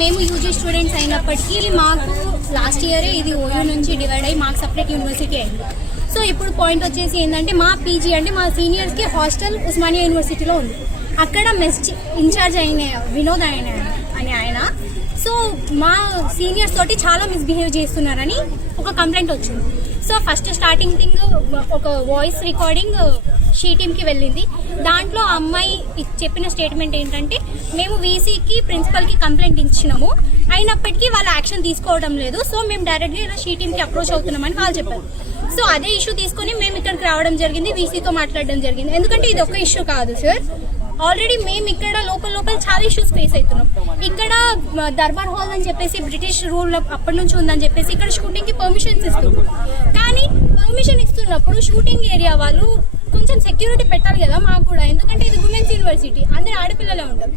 మేము UG students అయినప్పటికీ మాకు లాస్ట్ ఇయరే ఇది ఓయూ నుంచి డివైడ్ అయ్యి మాకు సపరేట్ యూనివర్సిటీ అయింది. సో ఇప్పుడు పాయింట్ వచ్చేసి ఏంటంటే మా పీజీ అంటే మా సీనియర్స్కి హాస్టల్ ఉస్మానియా యూనివర్సిటీలో ఉంది. అక్కడ మెస్ ఇన్ఛార్జ్ అయిన వినోద్ అని ఆయన సో మా సీనియర్స్ తోటి చాలా మిస్బిహేవ్ చేస్తున్నారని ఒక కంప్లైంట్ వచ్చింది. సో ఫస్ట్ స్టార్టింగ్ థింగ్ ఒక వాయిస్ రికార్డింగ్ షీ టీమ్కి వెళ్ళింది. దాంట్లో ఆ అమ్మాయి చెప్పిన స్టేట్మెంట్ ఏంటంటే మేము వీసీకి ప్రిన్సిపల్కి కంప్లైంట్ ఇచ్చినాము, అయినప్పటికీ వాళ్ళు యాక్షన్ తీసుకోవడం లేదు, సో మేము డైరెక్ట్గా ఇలా షీ టీమ్కి అప్రోచ్ అవుతున్నామని వాళ్ళు చెప్పారు. సో అదే ఇష్యూ తీసుకొని మేము ఇక్కడికి రావడం జరిగింది, వీసీతో మాట్లాడడం జరిగింది. ఎందుకంటే ఇది ఒక ఇష్యూ కాదు సార్, ఆల్రెడీ మేము ఇక్కడ లోపల చాలా ఇష్యూస్ ఫేస్ అవుతున్నాం. ఇక్కడ దర్బార్ హాల్ అని చెప్పేసి బ్రిటిష్ రూల్ అప్పటి నుంచి ఉందని చెప్పేసి ఇక్కడ షూటింగ్ కి పర్మిషన్స్ ఇస్తున్నారు. కానీ పర్మిషన్ ఇస్తున్నప్పుడు షూటింగ్ ఏరియా వాళ్ళు కొంచెం సెక్యూరిటీ పెట్టాలి కదా మాకు కూడా, ఎందుకంటే ఇది ఉమెన్స్ యూనివర్సిటీ, అందరు ఆడపిల్లలే ఉంటారు.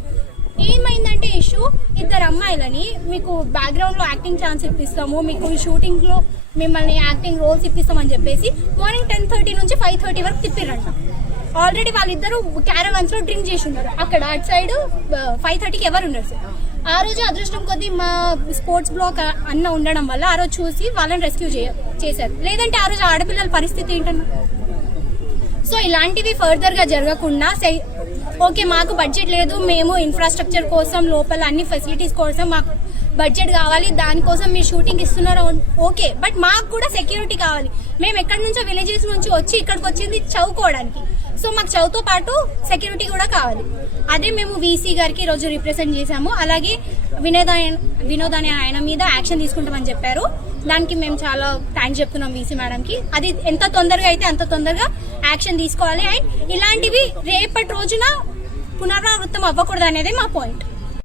ఏమైందంటే ఇష్యూ, ఇద్దరు అమ్మాయిలని మీకు బ్యాక్గ్రౌండ్ లో యాక్టింగ్ ఛాన్స్ ఇప్పిస్తాము, మీకు షూటింగ్ లో మిమ్మల్ని యాక్టింగ్ రోల్స్ ఇప్పిస్తామని చెప్పేసి మార్నింగ్ 10:30 నుంచి 5:30 వరకు తిప్పిరంట. ఆల్రెడీ వాళ్ళిద్దరు క్యారవాన్స్ లో డ్రింక్ చేసి ఉన్నారు. అక్కడ అటు సైడ్ 5:30కి ఎవరు ఉన్నారు సార్. ఆ రోజు అదృష్టం కొద్దీ మా స్పోర్ట్స్ బ్లాక్ అన్న ఉండడం వల్ల ఆ రోజు చూసి వాళ్ళని రెస్క్యూ చేశారు. లేదంటే ఆ రోజు ఆడపిల్లల పరిస్థితి ఏంటన్నా. సో ఇలాంటివి ఫర్దర్ గా జరగకుండా ఓకే మాకు బడ్జెట్ లేదు, మేము ఇన్ఫ్రాస్ట్రక్చర్ కోసం లోపల అన్ని ఫెసిలిటీస్ కోసం మాకు బడ్జెట్ కావాలి, దానికోసం మీరు షూటింగ్ ఇస్తున్నారు ఓకే, బట్ మాకు కూడా సెక్యూరిటీ కావాలి. మేము ఎక్కడి నుంచో విలేజెస్ నుంచి వచ్చి ఇక్కడికి వచ్చింది చదువుకోవడానికి, సో మాకు చదువుతో పాటు సెక్యూరిటీ కూడా కావాలి. అదే మేము వీసీ గారికి ఈరోజు రిప్రజెంట్ చేశాము. అలాగే వినోద్ అనే ఆయన మీద యాక్షన్ తీసుకుంటామని చెప్పారు. దానికి మేము చాలా థ్యాంక్స్ చెప్తున్నాం వీసీ మేడంకి. అది ఎంత తొందరగా అయితే అంత తొందరగా యాక్షన్ తీసుకోవాలి. అండ్ ఇలాంటివి రేపటి రోజున పునరావృతం అవ్వకూడదు అనేది మా పాయింట్.